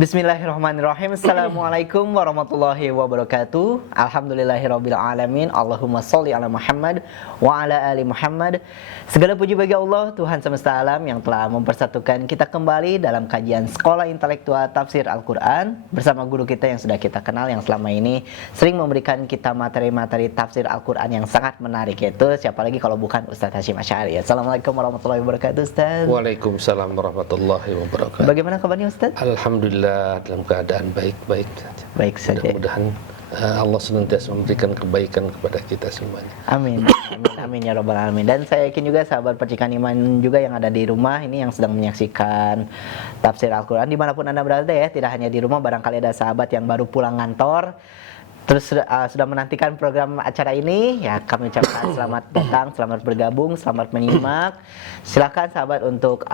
Bismillahirrahmanirrahim. Assalamualaikum warahmatullahi wabarakatuh. Alhamdulillahirabbil alamin. Allahumma sholli ala Muhammad wa ala ali Muhammad. Segala puji bagi Allah, Tuhan semesta alam yang telah mempersatukan kita kembali dalam kajian Sekolah Intelektual Tafsir Al-Qur'an bersama guru kita yang sudah kita kenal, yang selama ini sering memberikan kita materi-materi tafsir Al-Qur'an yang sangat menarik, yaitu siapa lagi kalau bukan Ustaz Hasyim Asy'ari. Assalamualaikum warahmatullahi wabarakatuh, Ustaz. Waalaikumsalam warahmatullahi wabarakatuh. Bagaimana kabarnya, Ustaz? Alhamdulillah dalam keadaan baik-baik saja. Baik saja. Mudah-mudahan Allah senantiasa memberikan kebaikan kepada kita semuanya. Amin. Amin, amin ya rabbal alamin. Dan saya yakin juga sahabat percikan iman juga yang ada di rumah ini yang sedang menyaksikan tafsir Al-Qur'an dimanapun Anda berada ya, tidak hanya di rumah, barangkali ada sahabat yang baru pulang kantor terus sudah menantikan program acara ini, ya kami ucapkan selamat datang, selamat bergabung, selamat menyimak. Silakan sahabat untuk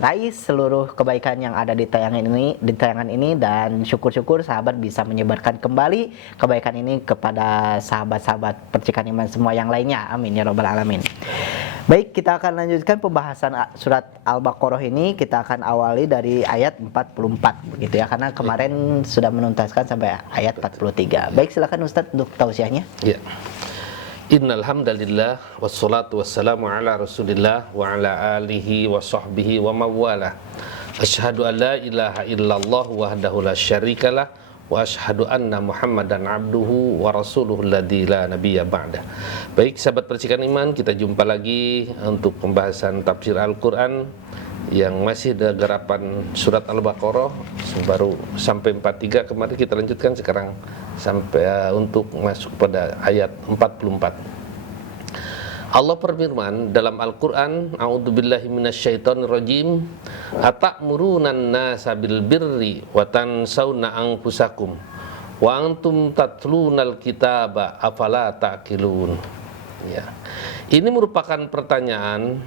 raih seluruh kebaikan yang ada di tayangan ini dan syukur-syukur sahabat bisa menyebarkan kembali kebaikan ini kepada sahabat-sahabat percikan iman semua yang lainnya. Amin ya rabbal alamin. Baik, kita akan lanjutkan pembahasan surat Al-Baqarah ini. Kita akan awali dari ayat 44 begitu ya, karena kemarin sudah menuntaskan sampai ayat 43. Baik, silakan Ustadz untuk tausiahnya. Ya. Innal hamdalillah wassalatu wassalamu ala Rasulillah wa ala alihi wa sahbihi wa mawala. Asyhadu an la ilaha illallah wahdahu la syarikalah wa asyhadu anna Muhammadan abduhu wa rasuluhu alladzi la nabiyya ba'da. Baik sahabat percikan iman, kita jumpa lagi untuk pembahasan tafsir Al-Qur'an yang masih ada garapan surat Al-Baqarah, baru sampai 43, kemarin kita lanjutkan sekarang sampai untuk masuk pada ayat 44. Allah berfirman dalam Al-Qur'an, a'udzubillahi minasyaitonirrajim, atamuruna nasa bil birri wa tansawna anfusakum wa antum tatlunal kitaba afala ta'qilun. Ya. Ini merupakan pertanyaan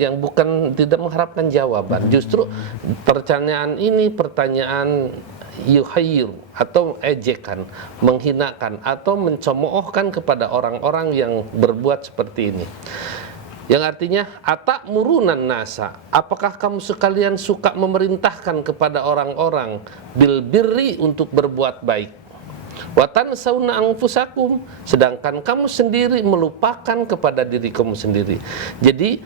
yang bukan tidak mengharapkan jawaban. Justru pertanyaan ini pertanyaan yuhayir atau ejekan, menghinakan atau mencemoohkan kepada orang-orang yang berbuat seperti ini. Yang artinya atamuruna nasa, apakah kamu sekalian suka memerintahkan kepada orang-orang bil birri untuk berbuat baik, wa tansawna anfusakum, sedangkan kamu sendiri melupakan kepada diri kamu sendiri. Jadi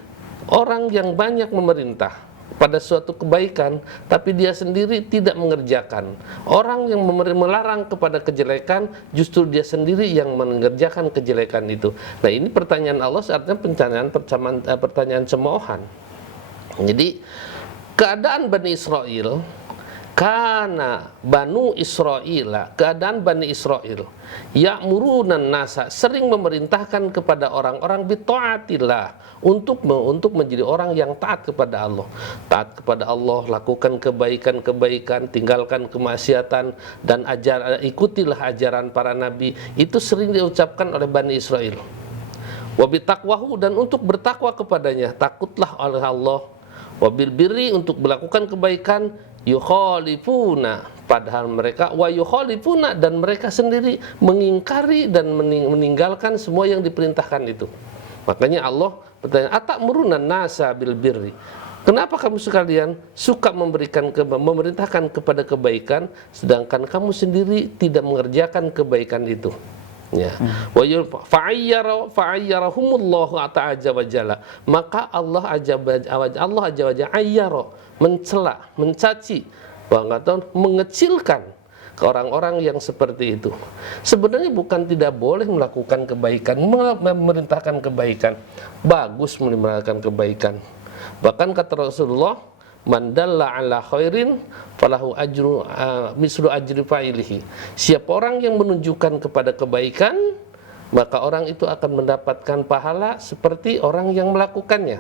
orang yang banyak memerintah pada suatu kebaikan tapi dia sendiri tidak mengerjakan, orang yang melarang kepada kejelekan justru dia sendiri yang mengerjakan kejelekan itu. Nah, ini pertanyaan Allah, artinya pertanyaan cemoohan. Jadi keadaan Bani Israel, karena Banu Israel, keadaan Bani Israel ya'murunan nasa, sering memerintahkan kepada orang-orang bita'atillah, untuk menjadi orang yang taat kepada Allah. Taat kepada Allah, lakukan kebaikan-kebaikan, tinggalkan kemaksiatan, dan ikutilah ajaran para nabi. Itu sering diucapkan oleh Bani Israel. Wa bitaqwahu, dan untuk bertakwa kepadanya, takutlah oleh Allah. Wa bil birri, untuk melakukan kebaikan, yukhalifuna, padahal mereka wa yukhalifuna, dan mereka sendiri mengingkari dan meninggalkan semua yang diperintahkan itu. Makanya Allah bertanya, atamuruna nasa bil birri, kenapa kamu sekalian suka memerintahkan kepada kebaikan sedangkan kamu sendiri tidak mengerjakan kebaikan itu? Ya. Fa'ayyarahumullahu ta'ala wa jalla, maka Allah azza wa jalla ayyara, mencela, mencaci, mengecilkan ke orang-orang yang seperti itu. Sebenarnya bukan tidak boleh melakukan kebaikan, memerintahkan kebaikan, bagus melakukan kebaikan. Bahkan kata Rasulullah, man dalla ala khairin falahu ajru mislu ajri fa'ilihi. Siapa orang yang menunjukkan kepada kebaikan, maka orang itu akan mendapatkan pahala seperti orang yang melakukannya.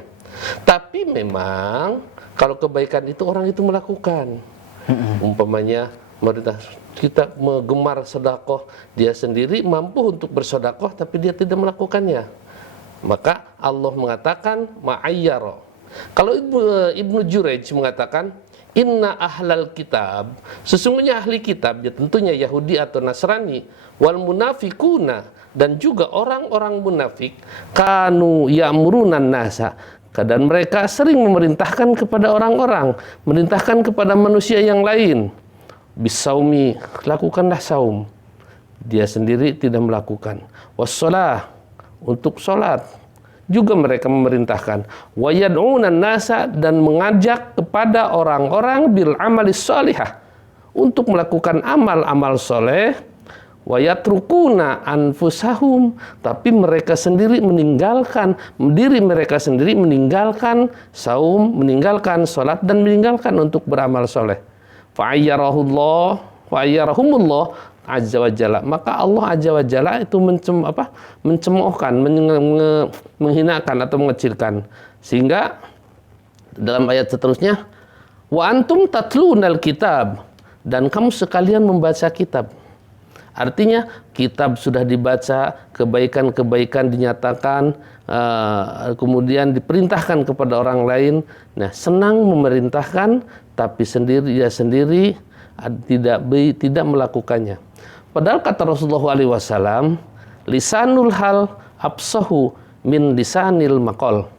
Tapi memang kalau kebaikan itu orang itu melakukan, umpamanya kita menggemar sedekah, dia sendiri mampu untuk bersedekah tapi dia tidak melakukannya, maka Allah mengatakan ma'ayyara. Kalau Ibnu Jurayj mengatakan inna ahlal kitab, sesungguhnya ahli kitab, ya tentunya Yahudi atau Nasrani, wal munafikuna, dan juga orang-orang munafik, kanu ya'murunan nasa, Dan mereka sering memerintahkan kepada orang-orang, memerintahkan kepada manusia yang lain. Bisaumi, lakukanlah saum. Dia sendiri tidak melakukan. Wassalah, untuk sholat. Juga mereka memerintahkan. Wa yad'unan nasa, dan mengajak kepada orang-orang bil amalis sholihah, untuk melakukan amal-amal soleh. Wa yatrukuna anfusahum, tapi mereka sendiri meninggalkan diri mereka sendiri, meninggalkan saum, meninggalkan salat, dan meninggalkan untuk beramal soleh. Fa'ayyarahumullah azza wa jalla, maka Allah azza wa jalla itu mencemoohkan, menghinakan atau mengecilkan. Sehingga dalam ayat seterusnya, wa antum tatlunal kitab, dan kamu sekalian membaca kitab. Artinya kitab sudah dibaca, kebaikan-kebaikan dinyatakan, kemudian diperintahkan kepada orang lain. Nah, senang memerintahkan, tapi dia sendiri tidak melakukannya. Padahal kata Rasulullah SAW, lisanul hal absahu min lisanil maqal.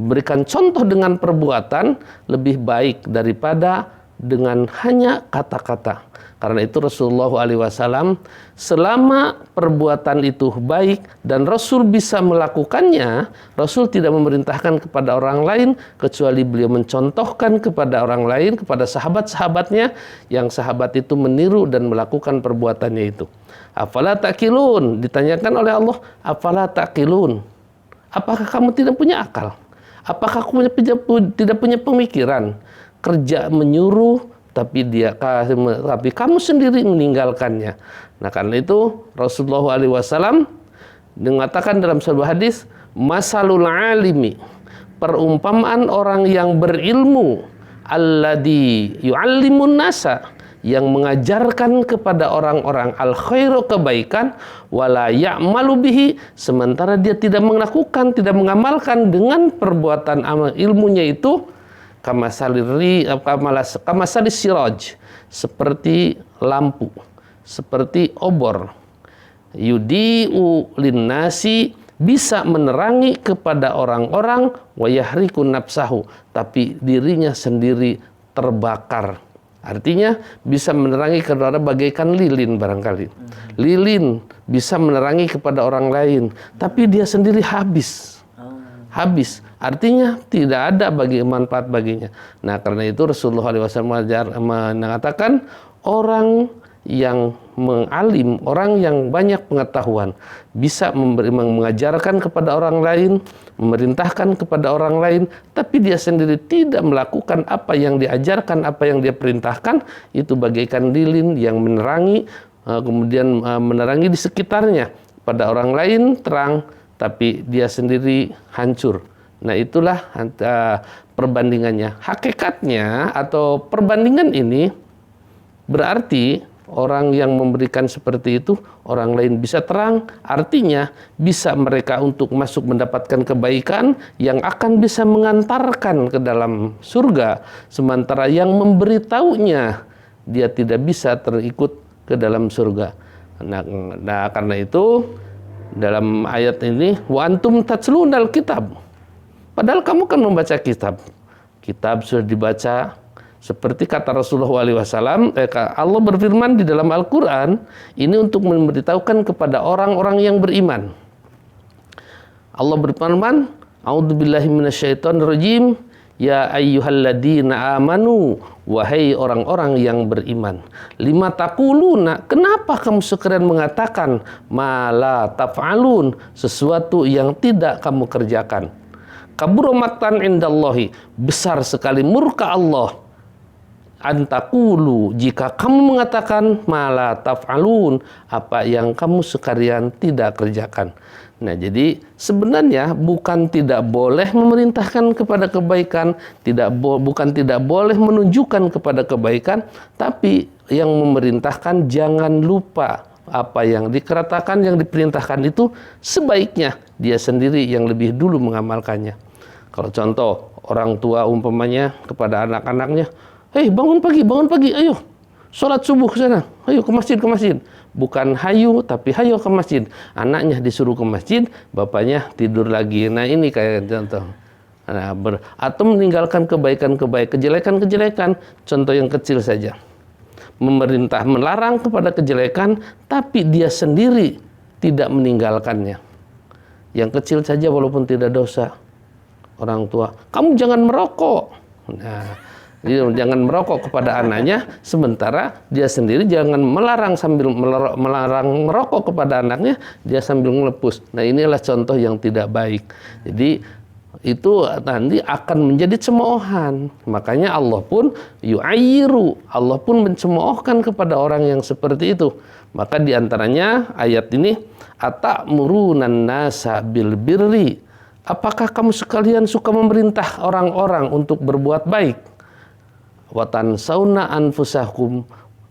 Berikan contoh dengan perbuatan lebih baik daripada dengan hanya kata-kata. Karena itu Rasulullah SAW, selama perbuatan itu baik dan Rasul bisa melakukannya, Rasul tidak memerintahkan kepada orang lain, kecuali beliau mencontohkan kepada orang lain, kepada sahabat-sahabatnya, yang sahabat itu meniru dan melakukan perbuatannya itu. Afala taqilun, ditanyakan oleh Allah, afala taqilun, apakah kamu tidak punya akal? Apakah kamu tidak punya pemikiran? Kerja menyuruh, tapi kamu sendiri meninggalkannya. Nah, karena itu Rasulullah SAW mengatakan dalam sebuah hadis, masalul alimi, perumpamaan orang yang berilmu, alladzi yu'allimun nasa, yang mengajarkan kepada orang-orang al khairu, kebaikan, wala ya'malu bihi, sementara dia tidak melakukan, tidak mengamalkan dengan perbuatan amal ilmunya itu, kamasalis siraj, seperti lampu, seperti obor, yudi'u linnasi, bisa menerangi kepada orang-orang, wa yahrikun nafsahu, tapi dirinya sendiri terbakar. Artinya bisa menerangi kepada orang bagaikan lilin barangkali. Lilin bisa menerangi kepada orang lain, tapi dia sendiri habis. Artinya tidak ada manfaat baginya. Nah, karena itu Rasulullah SAW mengatakan orang yang mengalim, orang yang banyak pengetahuan, bisa mengajarkan kepada orang lain, memerintahkan kepada orang lain, tapi dia sendiri tidak melakukan apa yang diajarkan, apa yang dia perintahkan, itu bagaikan lilin yang menerangi, kemudian menerangi di sekitarnya. Pada orang lain terang, tapi dia sendiri hancur. Nah, itulah perbandingannya. Hakikatnya atau perbandingan ini berarti orang yang memberikan seperti itu, orang lain bisa terang, artinya bisa mereka untuk masuk mendapatkan kebaikan yang akan bisa mengantarkan ke dalam surga, sementara yang memberitahunya dia tidak bisa terikut ke dalam surga. Nah, karena itu dalam ayat ini, wa antum tatlunal kitab, padahal kamu kan membaca kitab. Kitab sudah dibaca. Seperti kata Rasulullah SAW, Allah berfirman di dalam Al-Quran, ini untuk memberitahukan kepada orang-orang yang beriman. Allah berfirman, a'udzubillahi minasyaitonirrajim, ya ayyuhalladzina amanu, wahai orang-orang yang beriman. Lima taquluna, kenapa kamu sekalian mengatakan ma la taf'alun, sesuatu yang tidak kamu kerjakan. Kabura maqtan indallahi, besar sekali murka Allah. Antakulu, jika kamu mengatakan mala taf'alun, apa yang kamu sekalian tidak kerjakan. Nah, jadi sebenarnya bukan tidak boleh memerintahkan kepada kebaikan, bukan tidak boleh menunjukkan kepada kebaikan, tapi yang memerintahkan jangan lupa apa yang dikatakan, yang diperintahkan itu sebaiknya dia sendiri yang lebih dulu mengamalkannya. Kalau contoh orang tua umpamanya kepada anak-anaknya, hei, bangun pagi, ayo sholat subuh ke sana, ayo ke masjid. Bukan hayu, tapi hayo ke masjid. Anaknya disuruh ke masjid, bapaknya tidur lagi. Nah, ini kayak contoh. Nah, atau meninggalkan kebaikan-kebaikan, kejelekan-kejelekan. Contoh yang kecil saja. Memerintah melarang kepada kejelekan, tapi dia sendiri tidak meninggalkannya. Yang kecil saja walaupun tidak dosa. Orang tua, kamu jangan merokok. Nah, dia jangan merokok kepada anaknya, sementara dia sendiri jangan melarang sambil melarang merokok kepada anaknya, dia sambil melepus. Nah, inilah contoh yang tidak baik. Jadi itu nanti akan menjadi cemoohan. Makanya Allah pun yu'ayyiru, Allah pun mencemoohkan kepada orang yang seperti itu. Maka diantaranya ayat ini, atamurun nasa bil birri, apakah kamu sekalian suka memerintah orang-orang untuk berbuat baik? Watan sauna anfusakum,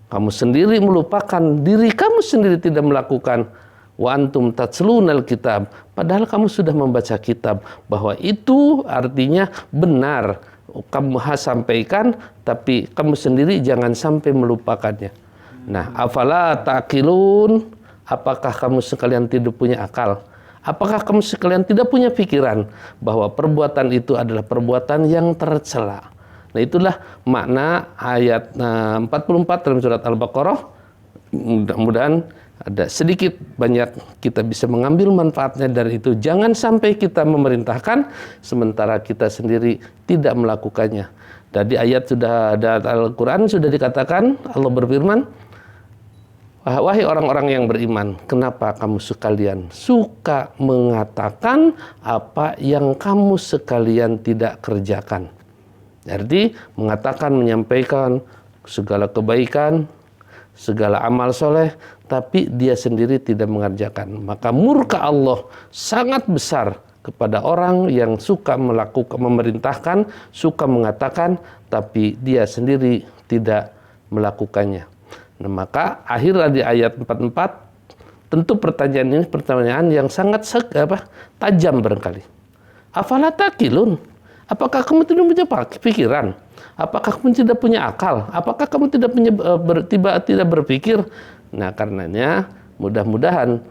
kamu sendiri melupakan diri kamu sendiri tidak melakukan. Wa antum tatslunal kitab, padahal kamu sudah membaca kitab. Bahwa itu artinya benar kamu sampaikan, tapi kamu sendiri jangan sampai melupakannya. Nah, afala taqilun, apakah kamu sekalian tidak punya akal? Apakah kamu sekalian tidak punya pikiran bahwa perbuatan itu adalah perbuatan yang tercela? Nah, itulah makna ayat 44 dalam surat Al-Baqarah. Mudah-mudahan ada sedikit banyak kita bisa mengambil manfaatnya dari itu. Jangan sampai kita memerintahkan sementara kita sendiri tidak melakukannya. Tadi ayat sudah ada, Al-Quran sudah dikatakan, Allah berfirman, wahai orang-orang yang beriman, kenapa kamu sekalian suka mengatakan apa yang kamu sekalian tidak kerjakan? Jadi mengatakan, menyampaikan segala kebaikan, segala amal soleh, tapi dia sendiri tidak mengerjakan. Maka murka Allah sangat besar kepada orang yang suka melakukan, memerintahkan, suka mengatakan, tapi dia sendiri tidak melakukannya. Nah, maka akhirnya di ayat 44, tentu pertanyaan ini pertanyaan yang sangat tajam barangkali. Afala taqilun? Apakah kamu tidak punya pikiran? Apakah kamu tidak punya akal? Apakah kamu tidak punya tidak berpikir? Nah, karenanya mudah-mudahan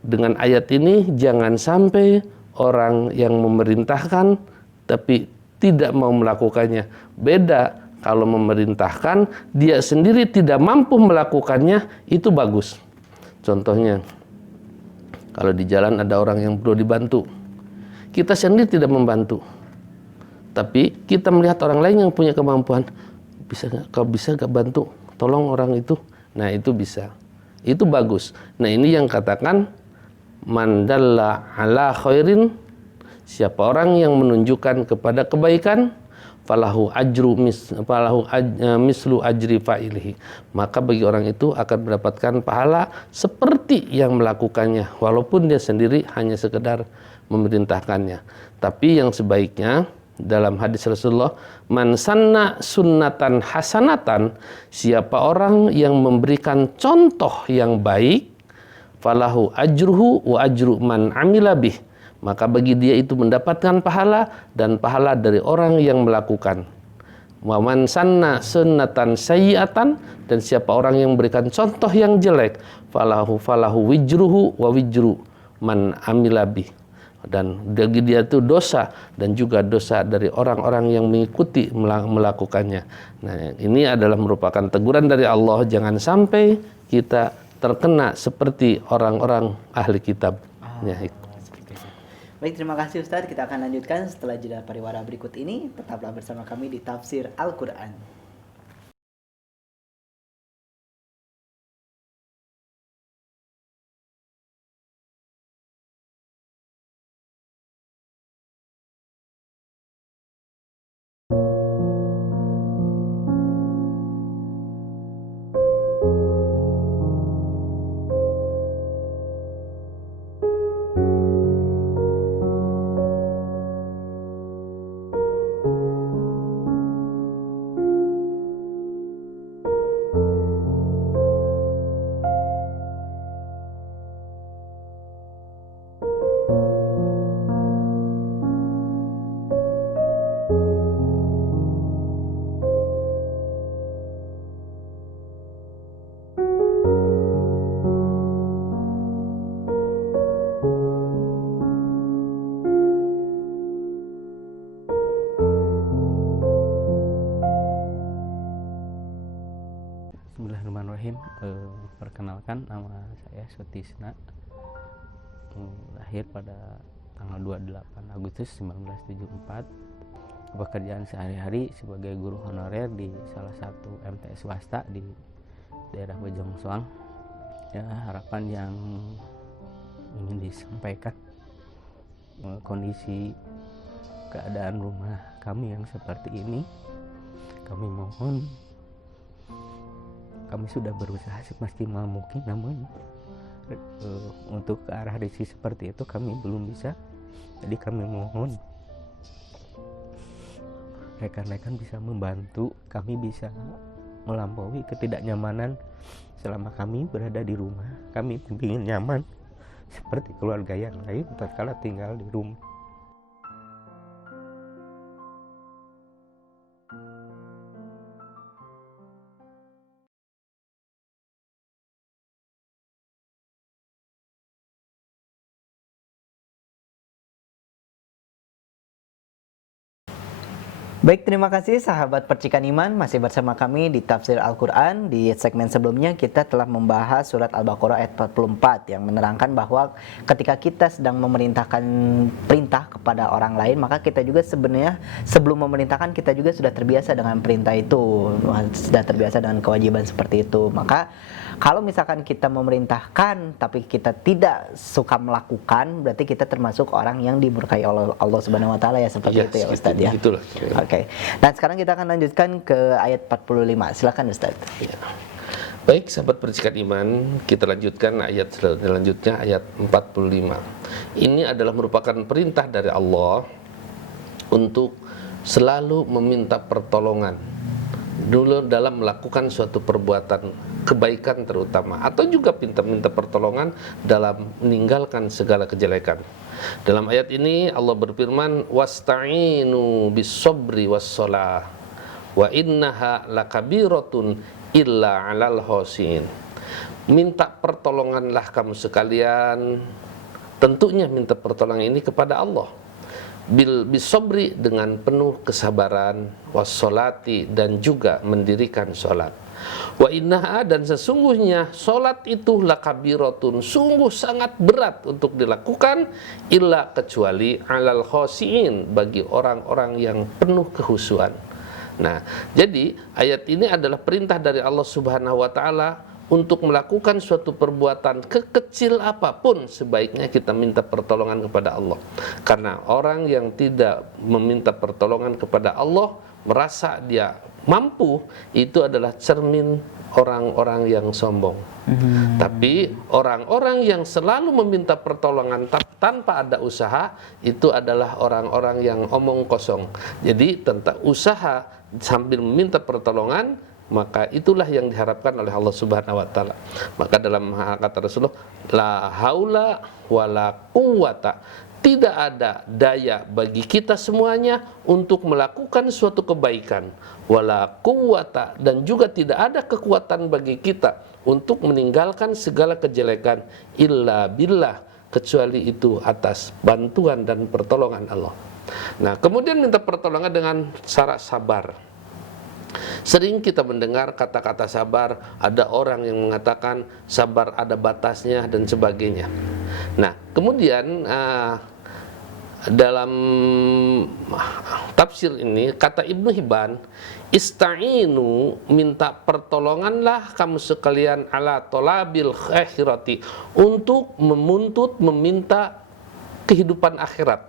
dengan ayat ini jangan sampai orang yang memerintahkan tapi tidak mau melakukannya. Beda kalau memerintahkan dia sendiri tidak mampu melakukannya, itu bagus. Contohnya, kalau di jalan ada orang yang perlu dibantu, kita sendiri tidak membantu. Tapi kita melihat orang lain yang punya kemampuan, kalau bisa gak bantu, tolong orang itu. Nah, itu bisa. Itu bagus. Nah, ini yang katakan, man dalla ala khairin, siapa orang yang menunjukkan kepada kebaikan, falahu mislu ajri fa'ilihi. Maka bagi orang itu akan mendapatkan pahala seperti yang melakukannya, walaupun dia sendiri hanya sekedar memerintahkannya. Tapi yang sebaiknya, dalam hadis Rasulullah, man sanna sunnatan hasanatan, siapa orang yang memberikan contoh yang baik, falahu ajruhu wa ajru man amila bih, maka bagi dia itu mendapatkan pahala dan pahala dari orang yang melakukan. Wa man sanna sunnatan sayyi'atan, dan siapa orang yang memberikan contoh yang jelek, falahu wijruhu wa wijru man amila bih, dan bagi dia itu dosa dan juga dosa dari orang-orang yang mengikuti melakukannya. Nah, ini adalah merupakan teguran dari Allah, jangan sampai kita terkena seperti orang-orang ahli kitab. Baik, terima kasih Ustadz. Kita akan lanjutkan setelah jeda pariwara berikut ini. Tetaplah bersama kami di Tafsir Al-Quran. Perkenalkan, nama saya Sutisna, lahir pada tanggal 28 Agustus 1974. Pekerjaan sehari-hari sebagai guru honorer di salah satu MTS swasta di daerah Bojongsoang. Ya, harapan yang ingin disampaikan, kondisi keadaan rumah kami yang seperti ini, kami mohon, kami sudah berusaha semaksimal mungkin, namun untuk ke arah risiko seperti itu kami belum bisa. Jadi kami mohon rekan-rekan bisa membantu kami bisa melampaui ketidaknyamanan selama kami berada di rumah. Kami ingin nyaman seperti keluarga yang lain tatkala tinggal di rumah. Baik, terima kasih sahabat Percikan Iman, masih bersama kami di Tafsir Al-Quran. Di segmen sebelumnya kita telah membahas surat Al-Baqarah ayat 44 yang menerangkan bahwa ketika kita sedang memerintahkan perintah kepada orang lain, maka kita juga sebenarnya sebelum memerintahkan kita juga sudah terbiasa dengan perintah itu, sudah terbiasa dengan kewajiban seperti itu. Maka kalau misalkan kita memerintahkan tapi kita tidak suka melakukan, berarti kita termasuk orang yang dimurkai Allah Subhanahu wa taala, ya, seperti itu ya Ustaz ya. Itulah. Oke. Nah, sekarang kita akan lanjutkan ke ayat 45. Silakan Ustaz. Ya. Baik, sahabat Percikan Iman, kita lanjutkan ayat selanjutnya, ayat 45. Ini adalah merupakan perintah dari Allah untuk selalu meminta pertolongan dulu dalam melakukan suatu perbuatan kebaikan terutama, atau juga minta pertolongan dalam meninggalkan segala kejelekan. Dalam ayat ini Allah berfirman, wasta'inu bis-sabri was-shalah wa innaha lakabiratun illa 'alal khashiin. Minta pertolonganlah kamu sekalian, tentunya minta pertolongan ini kepada Allah. Bis-sabri dengan penuh kesabaran, was-sholati dan juga mendirikan salat. Wa innaha dan sesungguhnya solat itu lakabiratun, sungguh sangat berat untuk dilakukan, illa kecuali alal khashiin, bagi orang-orang yang penuh kehusuan. Nah, jadi ayat ini adalah perintah dari Allah Subhanahu wa taala untuk melakukan suatu perbuatan kekecil apapun, sebaiknya kita minta pertolongan kepada Allah. Karena orang yang tidak meminta pertolongan kepada Allah, merasa dia mampu, itu adalah cermin orang-orang yang sombong. Tapi orang-orang yang selalu meminta pertolongan tanpa ada usaha, itu adalah orang-orang yang omong kosong. Jadi tentang usaha sambil meminta pertolongan, maka itulah yang diharapkan oleh Allah Subhanahu wa taala. Maka dalam kata Rasulullah, la haula wala quwwata, tidak ada daya bagi kita semuanya untuk melakukan suatu kebaikan, wala quwwata, dan juga tidak ada kekuatan bagi kita untuk meninggalkan segala kejelekan, illa billah, kecuali itu atas bantuan dan pertolongan Allah. Nah, kemudian minta pertolongan dengan syarat sabar. Sering kita mendengar kata-kata sabar, ada orang yang mengatakan sabar ada batasnya dan sebagainya. Nah, kemudian dalam tafsir ini kata Ibnu Hibban, ista'inu, minta pertolonganlah kamu sekalian, ala tolabil akhirati, untuk meminta kehidupan akhirat,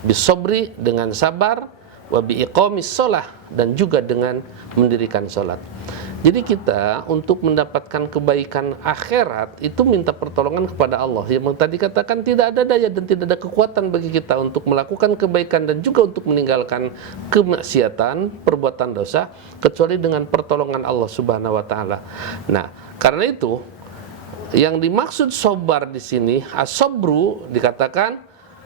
bisobri, dengan sabar, wa biiqamis shalah, dan juga dengan mendirikan salat. Jadi kita untuk mendapatkan kebaikan akhirat itu minta pertolongan kepada Allah. Yang tadi katakan tidak ada daya dan tidak ada kekuatan bagi kita untuk melakukan kebaikan dan juga untuk meninggalkan kemaksiatan, perbuatan dosa, kecuali dengan pertolongan Allah Subhanahu wa taala. Nah, karena itu yang dimaksud sabar di sini, as-sabru dikatakan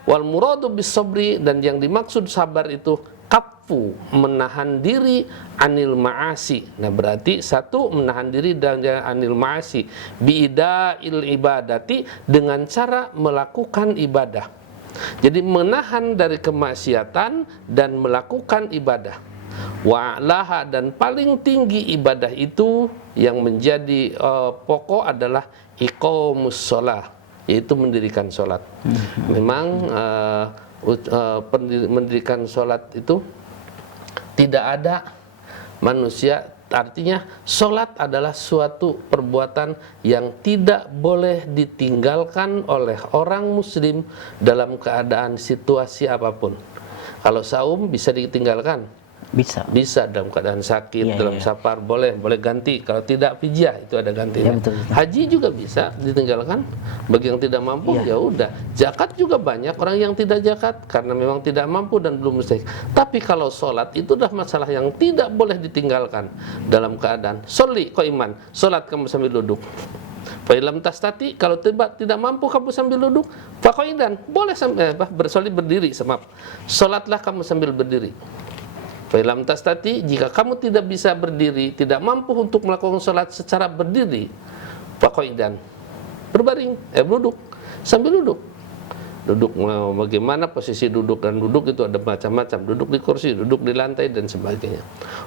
wal muradu bis-sabri, dan yang dimaksud sabar itu kafu, menahan diri anil ma'asi. Nah, berarti satu, menahan diri dari anil ma'asi, biida'il ibadati, dengan cara melakukan ibadah. Jadi menahan dari kemaksiatan dan melakukan ibadah. Wa'laha, dan paling tinggi ibadah itu yang menjadi pokok adalah iqamus shalah, yaitu mendirikan sholat. Memang mendirikan sholat itu tidak ada manusia, artinya sholat adalah suatu perbuatan yang tidak boleh ditinggalkan oleh orang muslim dalam keadaan situasi apapun. Kalau saum bisa ditinggalkan, bisa dalam keadaan sakit, dalam safar boleh ganti. Kalau tidak fidyah, itu ada gantinya. Betul. Haji juga bisa ditinggalkan bagi yang tidak mampu, ya udah. Zakat juga banyak orang yang tidak zakat karena memang tidak mampu dan belum mustahik. Tapi kalau sholat itu adalah masalah yang tidak boleh ditinggalkan dalam keadaan sholli qaiman, sholat kamu sambil duduk. Fa'ilam tastati, kalau tidak mampu kamu sambil duduk, faqaidan, boleh berdiri, sholatlah kamu sambil berdiri. Fa'ilam tastati, jika kamu tidak bisa berdiri, tidak mampu untuk melakukan sholat secara berdiri, faqaidan, berbaring, duduk, sambil duduk. Duduk, bagaimana posisi duduk, dan duduk itu ada macam-macam, duduk di kursi, duduk di lantai, dan sebagainya.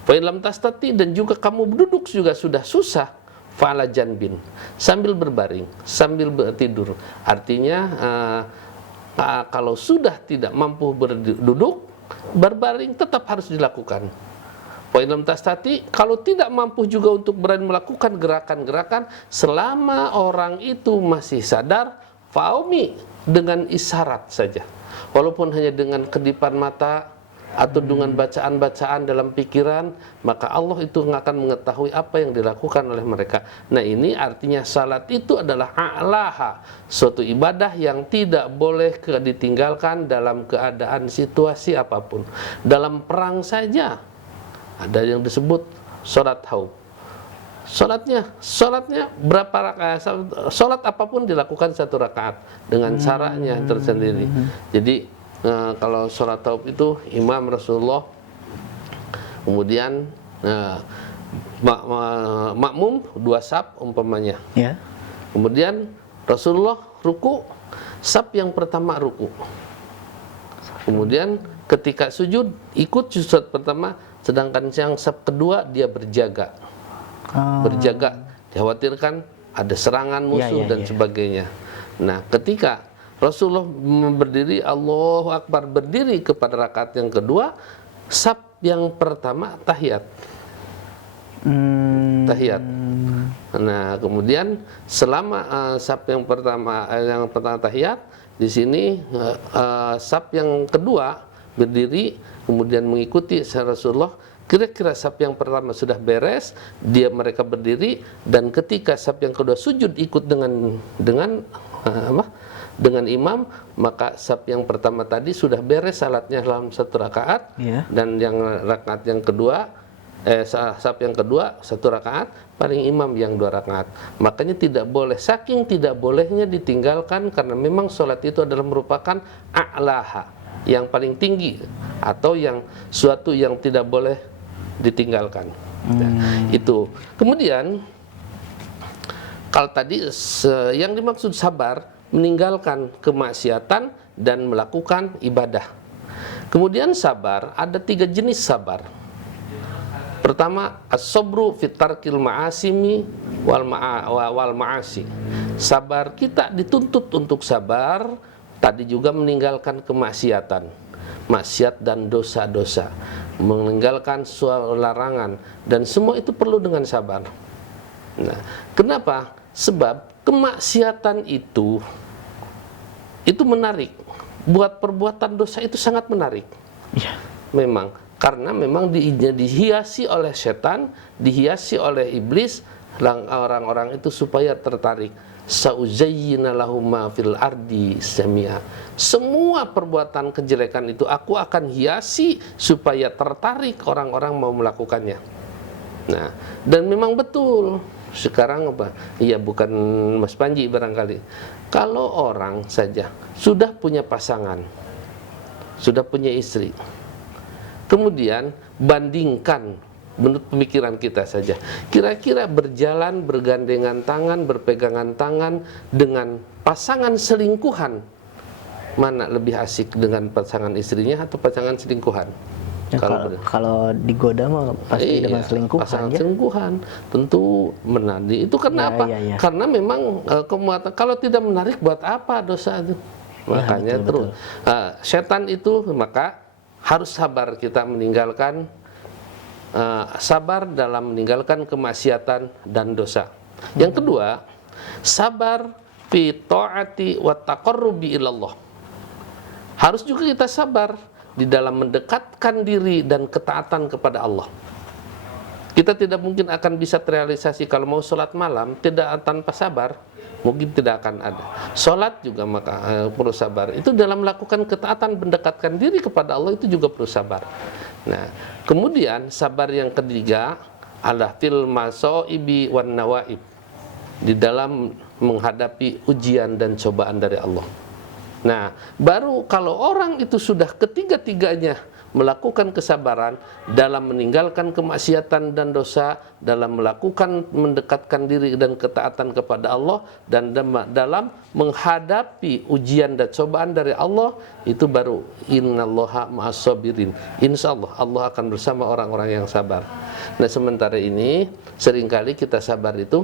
Fa'ilam tastati, dan juga kamu duduk juga sudah susah, fa'ala janbin, sambil berbaring, sambil tidur. Artinya kalau sudah tidak mampu duduk, berbaring tetap harus dilakukan. Fa'ilam tastati, kalau tidak mampu juga untuk berani melakukan gerakan-gerakan, selama orang itu masih sadar, fa'umi, dengan isyarat saja, walaupun hanya dengan kedipan mata atau dengan bacaan-bacaan dalam pikiran, maka Allah itu akan mengetahui apa yang dilakukan oleh mereka. Nah, ini artinya salat itu adalah a'laha, suatu ibadah yang tidak boleh ditinggalkan dalam keadaan situasi apapun. Dalam perang saja ada yang disebut salat haub. Salatnya berapa rakaat? Salat apapun dilakukan 1 rakaat dengan caranya tersendiri. Jadi kalau sholat taub itu imam Rasulullah, kemudian makmum 2 saf umpamanya. Kemudian Rasulullah ruku, saf yang pertama ruku. Kemudian ketika sujud ikut sujud pertama, sedangkan yang saf kedua dia berjaga. Berjaga, dikhawatirkan ada serangan musuh dan sebagainya. Nah, ketika Rasulullah berdiri, Allahu Akbar, berdiri kepada rakaat yang kedua, saf yang pertama tahiyat. Tahiyat. Nah, kemudian selama saf yang pertama tahiyat, di sini saf yang kedua berdiri, kemudian mengikuti Rasulullah. Kira-kira saf yang pertama sudah beres, mereka berdiri, dan ketika saf yang kedua sujud ikut dengan imam, maka saf yang pertama tadi sudah beres salatnya dalam 1 rakaat, dan yang rakaat yang kedua, saf yang kedua 1 rakaat, paling imam yang 2 rakaat. Makanya tidak boleh, saking tidak bolehnya ditinggalkan, karena memang sholat itu adalah merupakan a'laha, yang paling tinggi, atau yang suatu yang tidak boleh ditinggalkan. Itu. Kemudian kalau tadi yang dimaksud sabar, meninggalkan kemaksiatan dan melakukan ibadah. Kemudian sabar, ada 3 jenis sabar. Pertama, as-sabru fit tarkil ma'asimi wal ma'asi. Sabar, kita dituntut untuk sabar, tadi juga meninggalkan kemaksiatan, maksiat dan dosa-dosa, meninggalkan suatu larangan, dan semua itu perlu dengan sabar. Nah, kenapa? Sebab kemaksiatan itu menarik. Buat perbuatan dosa itu sangat menarik. Memang, karena memang dihiasi oleh setan, dihiasi oleh iblis, orang-orang itu supaya tertarik. Sauzayyina lahum ma fil ardi samia. Semua perbuatan kejelekan itu aku akan hiasi supaya tertarik orang-orang mau melakukannya. Nah, dan memang betul. Sekarang apa? Iya, bukan Mas Panji barangkali. Kalau orang saja sudah punya pasangan, sudah punya istri, kemudian bandingkan menurut pemikiran kita saja, kira-kira berjalan bergandengan tangan, berpegangan tangan dengan pasangan selingkuhan, mana lebih asik, dengan pasangan istrinya atau pasangan selingkuhan? Ya, kalau digoda mah pasti dengan selingkuhan pasangan ya. selingkuhan tentu menadi. Itu kenapa? Ya. Karena memang kemuatan kalau tidak menarik buat apa dosa itu? Makanya betul. setan itu maka harus sabar kita meninggalkan sabar dalam meninggalkan kemaksiatan dan dosa. Yang kedua, sabar fi taati wa taqarrubi ilallah. Harus juga kita sabar di dalam mendekatkan diri dan ketaatan kepada Allah. Kita tidak mungkin akan bisa terrealisasi kalau mau sholat malam tidak tanpa sabar, mungkin tidak akan ada. Sholat juga maka perlu sabar. Itu dalam melakukan ketaatan mendekatkan diri kepada Allah itu juga perlu sabar. Nah, kemudian sabar yang ketiga adalah fil masaibi wan nawaib, di dalam menghadapi ujian dan cobaan dari Allah. Nah, baru kalau orang itu sudah ketiga-tiganya melakukan kesabaran dalam meninggalkan kemaksiatan dan dosa, dalam melakukan mendekatkan diri dan ketaatan kepada Allah, dan dalam menghadapi ujian dan cobaan dari Allah, itu baru innallaha ma'as-sabirin. Insyaallah Allah akan bersama orang-orang yang sabar. Nah, sementara ini seringkali kita sabar itu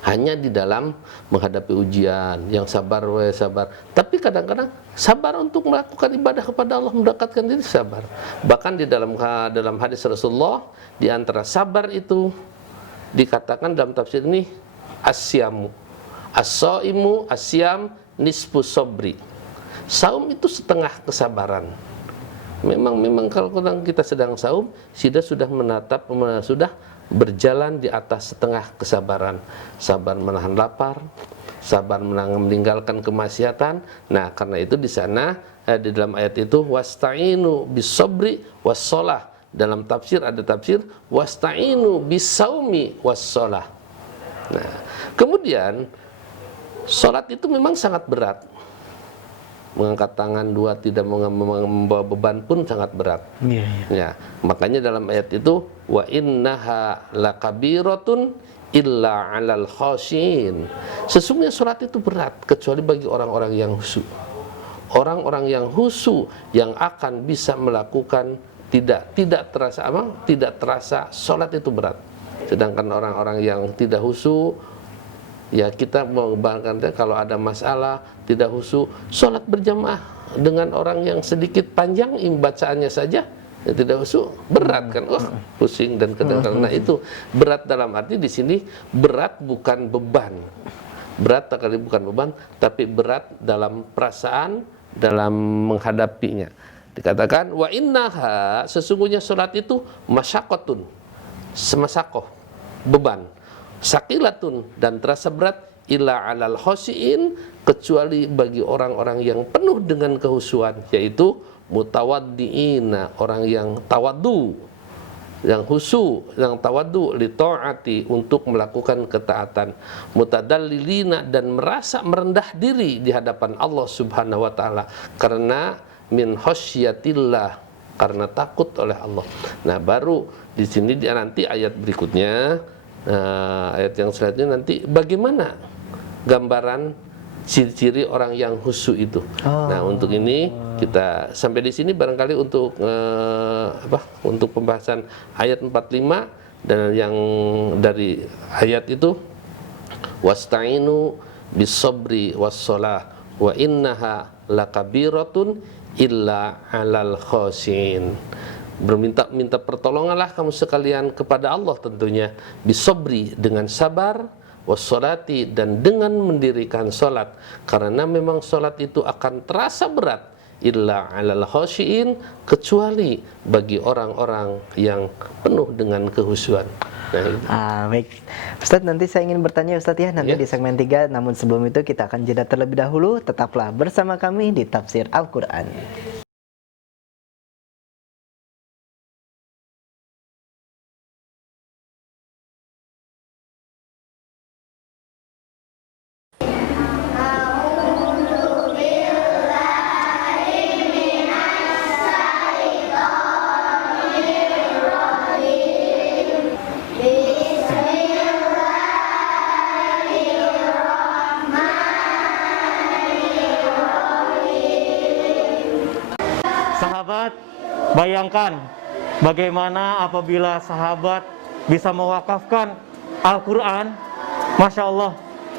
hanya di dalam menghadapi ujian, yang sabar sabar. Tapi kadang-kadang sabar untuk melakukan ibadah kepada Allah, mendekatkan diri sabar. Bahkan di dalam hadis Rasulullah, di antara sabar itu dikatakan dalam tafsir ini asyamu, as-shaimu asyam nisfu sabri. Saum itu setengah kesabaran. Memang kalau kita sedang saum, sudah sudah berjalan di atas setengah kesabaran. Sabar menahan lapar, sabar meninggalkan kemaksiatan. Nah, karena itu di sana di dalam ayat itu wasta'inu bis-sabri was-shalah. Dalam tafsir ada tafsir wasta'inu bis-saumi was-shalah. Nah, kemudian salat itu memang sangat berat. Mengangkat tangan dua tidak membawa beban pun sangat berat. Ya, makanya dalam ayat itu wa innaha lakabiratun illa 'alal khashin. Sesungguhnya salat itu berat kecuali bagi orang-orang yang khusyuk. Orang-orang yang khusyuk yang akan bisa melakukan tidak terasa salat itu berat. Sedangkan orang-orang yang tidak khusyuk, ya kita mengembangkan kalau ada masalah tidak khusyuk, sholat berjamaah dengan orang yang sedikit panjang bacaannya saja ya tidak khusyuk, berat kan, pusing dan kadang-kadang. Nah, itu berat dalam arti di sini berat bukan beban, berat kali bukan beban, tapi berat dalam perasaan, dalam menghadapinya. Dikatakan wa innaha, sesungguhnya sholat itu masyaqatun, semasakoh, beban, saqilatun, dan terasa berat, illa 'alal khashiin, kecuali bagi orang-orang yang penuh dengan kehusuan, yaitu mutawaddiina, orang yang tawaddu, yang khusu, yang tawaddu li taati, untuk melakukan ketaatan, mutadallilina, dan merasa merendah diri di hadapan Allah Subhanahu wa taala karena min khasyatillah, karena takut oleh Allah. Nah, baru di sini nanti ayat berikutnya, ayat yang selanjutnya nanti bagaimana gambaran ciri-ciri orang yang khusyuk itu. Nah, untuk ini kita sampai di sini barangkali untuk untuk pembahasan ayat 45, dan yang dari ayat itu wasta'inu bis-sabri was-shalah wa innaha lakabiratun illa 'alal khashin. Minta pertolonganlah kamu sekalian kepada Allah, tentunya bisobri, dengan sabar, wassolati, dan dengan mendirikan sholat, karena memang sholat itu akan terasa berat, illa 'alal khashiin, kecuali bagi orang-orang yang penuh dengan kehusuan. Nah, baik Ustadz, nanti saya ingin bertanya Ustadz ya, nanti di segmen 3, namun sebelum itu kita akan jeda terlebih dahulu. Tetaplah bersama kami di Tafsir Al-Quran. Bayangkan bagaimana apabila sahabat bisa mewakafkan Al-Quran, Masya Allah,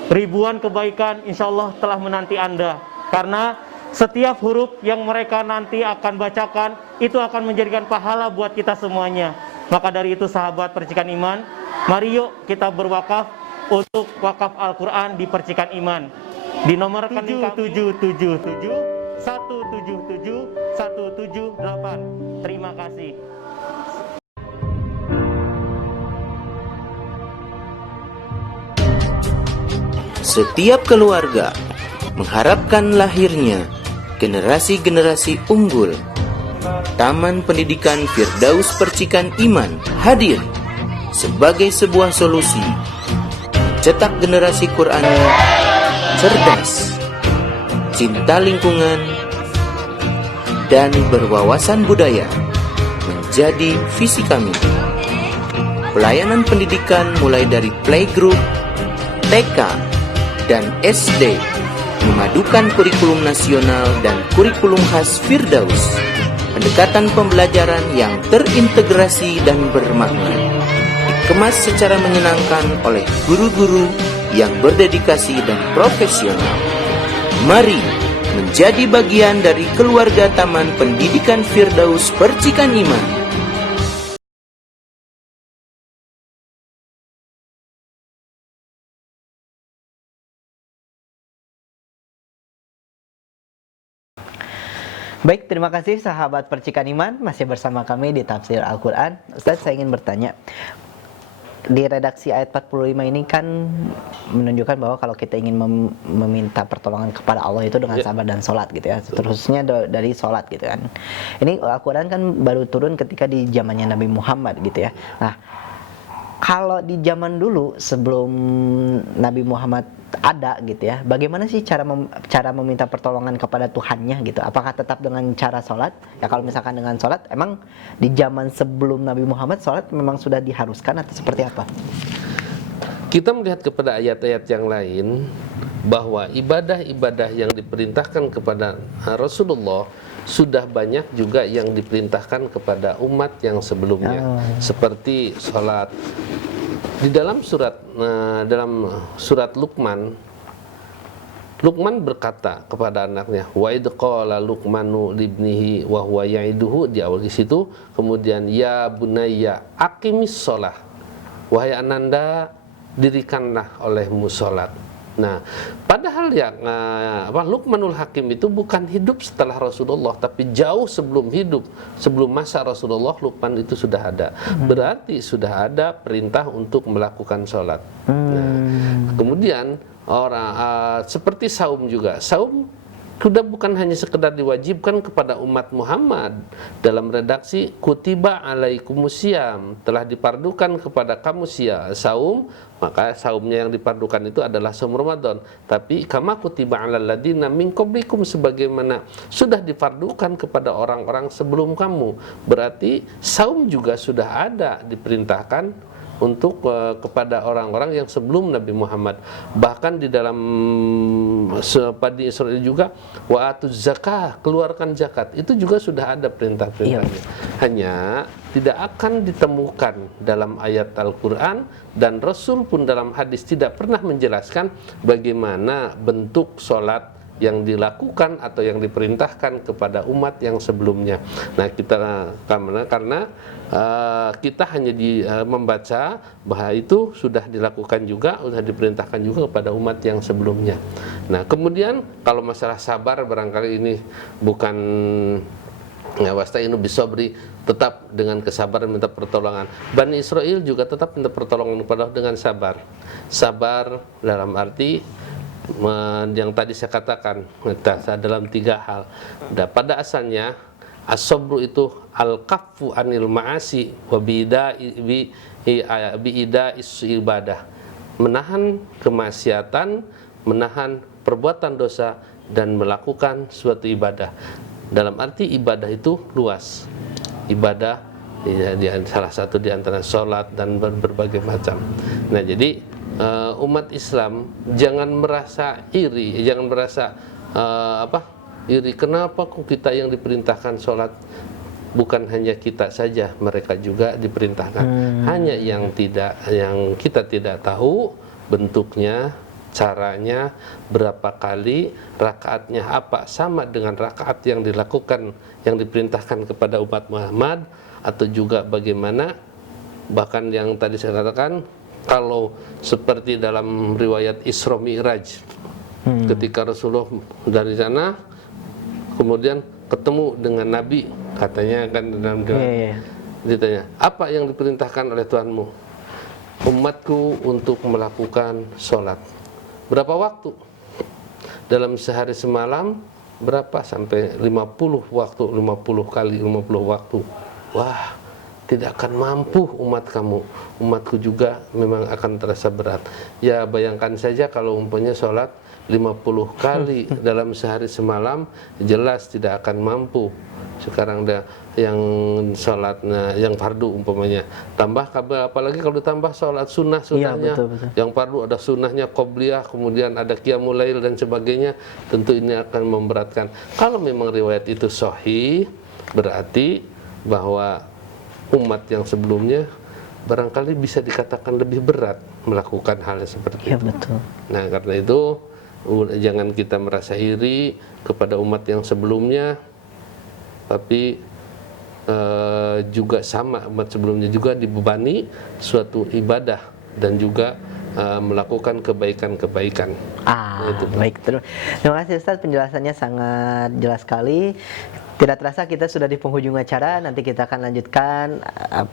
ribuan kebaikan insya Allah telah menanti Anda. Karena setiap huruf yang mereka nanti akan bacakan, itu akan menjadikan pahala buat kita semuanya. Maka dari itu sahabat Percikan Iman, mari yuk kita berwakaf untuk wakaf Al-Quran di Percikan Iman. Di nomor rekening kami 777 177 178. Terima kasih. Setiap keluarga mengharapkan lahirnya generasi-generasi unggul. Taman Pendidikan Firdaus Percikan Iman hadir sebagai sebuah solusi cetak generasi Qurani cerdas, cinta lingkungan, dan berwawasan budaya menjadi visi kami. Pelayanan pendidikan mulai dari playgroup, TK, dan SD, memadukan kurikulum nasional dan kurikulum khas Firdaus, pendekatan pembelajaran yang terintegrasi dan bermakna, dikemas secara menyenangkan oleh guru-guru yang berdedikasi dan profesional. Mari menjadi bagian dari keluarga Taman Pendidikan Firdaus Percikan Iman. Baik, terima kasih sahabat Percikan Iman, masih bersama kami di Tafsir Al-Quran. Ustaz, saya ingin bertanya, di redaksi ayat 45 ini kan menunjukkan bahwa kalau kita ingin meminta pertolongan kepada Allah itu dengan sabar dan sholat gitu ya, terusnya dari sholat gitu kan. Ini Al-Quran kan baru turun ketika di zamannya Nabi Muhammad gitu ya. Nah, kalau di zaman dulu sebelum Nabi Muhammad ada gitu ya, bagaimana sih cara meminta pertolongan kepada Tuhannya gitu? Apakah tetap dengan cara sholat? Ya kalau misalkan dengan sholat, emang di zaman sebelum Nabi Muhammad sholat memang sudah diharuskan atau seperti apa? Kita melihat kepada ayat-ayat yang lain bahwa ibadah-ibadah yang diperintahkan kepada Rasulullah sudah banyak juga yang diperintahkan kepada umat yang sebelumnya, seperti sholat. Di dalam surat Luqman, Luqman berkata kepada anaknya, wa idh qala Luqmanu libnihi wa huwa ya'iduhu, di awal di situ. Kemudian ya bunayya aqimis shalah, wahai ananda, dirikanlah olehmu salat. Nah, padahal yang Luqmanul Hakim itu bukan hidup setelah Rasulullah, tapi jauh sebelum hidup, sebelum masa Rasulullah, Luqman itu sudah ada. Berarti sudah ada perintah untuk melakukan sholat. Nah, kemudian orang seperti saum juga, saum sudah bukan hanya sekedar diwajibkan kepada umat Muhammad. Dalam redaksi kutiba alaikumusiyam, telah dipardukan kepada kamu saum, maka saumnya yang dipardukan itu adalah saum Ramadan. Tapi kama kutiba alal ladina min qablikum, sebagaimana sudah dipardukan kepada orang-orang sebelum kamu. Berarti saum juga sudah ada diperintahkan untuk kepada orang-orang yang sebelum Nabi Muhammad. Bahkan di dalam Bani Israil juga, wa atuz zakah, keluarkan zakat, itu juga sudah ada perintah-perintahnya. Hanya tidak akan ditemukan dalam ayat Al-Quran, dan Rasul pun dalam hadis tidak pernah menjelaskan bagaimana bentuk sholat yang dilakukan atau yang diperintahkan kepada umat yang sebelumnya. Nah, karena kita hanya membaca bahwa itu sudah dilakukan juga, sudah diperintahkan juga kepada umat yang sebelumnya. Nah, kemudian kalau masalah sabar, barangkali ini bukan wasta'inu bisobri, tetap dengan kesabaran minta pertolongan. Bani Israel juga tetap minta pertolongan kepada Allah dengan sabar. Sabar dalam arti yang tadi saya katakan dalam 3 hal. Pada asalnya as-sabru itu al-kaffu anil ma'asi wa biida ibadah, menahan kemaksiatan, menahan perbuatan dosa, dan melakukan suatu ibadah. Dalam arti ibadah itu luas. Ibadah salah satu di antara sholat dan berbagai macam. Nah, jadi umat Islam jangan merasa iri, jangan merasa iri, kenapa kok kita yang diperintahkan sholat bukan hanya kita saja, mereka juga diperintahkan. Hanya yang kita tidak tahu bentuknya, caranya, berapa kali, rakaatnya apa, sama dengan rakaat yang dilakukan, yang diperintahkan kepada umat Muhammad, atau juga bagaimana, bahkan yang tadi saya katakan, kalau seperti dalam riwayat Isra Mi'raj, ketika Rasulullah dari sana, kemudian ketemu dengan Nabi, katanya kan dalam ditanya, apa yang diperintahkan oleh Tuhanmu? Umatku untuk melakukan sholat. Berapa waktu? Dalam sehari semalam berapa? Sampai 50 waktu, 50 kali 50 waktu. Wah, tidak akan mampu umat kamu. Umatku juga memang akan terasa berat. Ya bayangkan saja kalau umpamanya sholat 50 kali dalam sehari semalam, jelas tidak akan mampu. Sekarang ada yang sholatnya, yang fardu umpamanya, tambah apalagi kalau ditambah sholat sunnahnya, betul, betul. yang fardu ada sunnahnya qobliyah, kemudian ada qiyamul lail dan sebagainya, tentu ini akan memberatkan. Kalau memang riwayat itu sahih, berarti bahwa umat yang sebelumnya barangkali bisa dikatakan lebih berat melakukan hal seperti itu. Betul. Nah, karena itu jangan kita merasa iri kepada umat yang sebelumnya, tapi juga sama, umat sebelumnya juga dibebani suatu ibadah dan juga melakukan kebaikan-kebaikan. Baik, terima kasih Ustaz, penjelasannya sangat jelas sekali. Tidak terasa kita sudah di penghujung acara. Nanti kita akan lanjutkan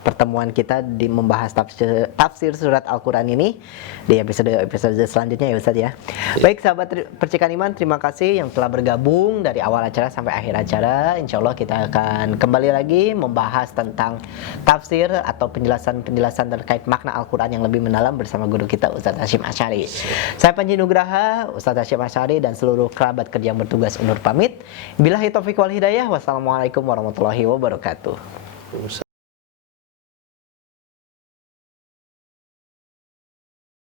pertemuan kita di membahas tafsir surat Al-Quran ini di episode selanjutnya ya Ustaz ya. Baik sahabat Percikan Iman, terima kasih yang telah bergabung dari awal acara sampai akhir acara. Insya Allah kita akan kembali lagi membahas tentang tafsir atau penjelasan terkait makna Al-Quran yang lebih mendalam bersama guru kita Ustaz Hasyim Asy'ari. Saya Panji Nugraha, Ustaz Hasyim Asy'ari dan seluruh kerabat kerja yang bertugas undur pamit. Billahi taufiq wal hidayah. Wassalamualaikum warahmatullahi wabarakatuh.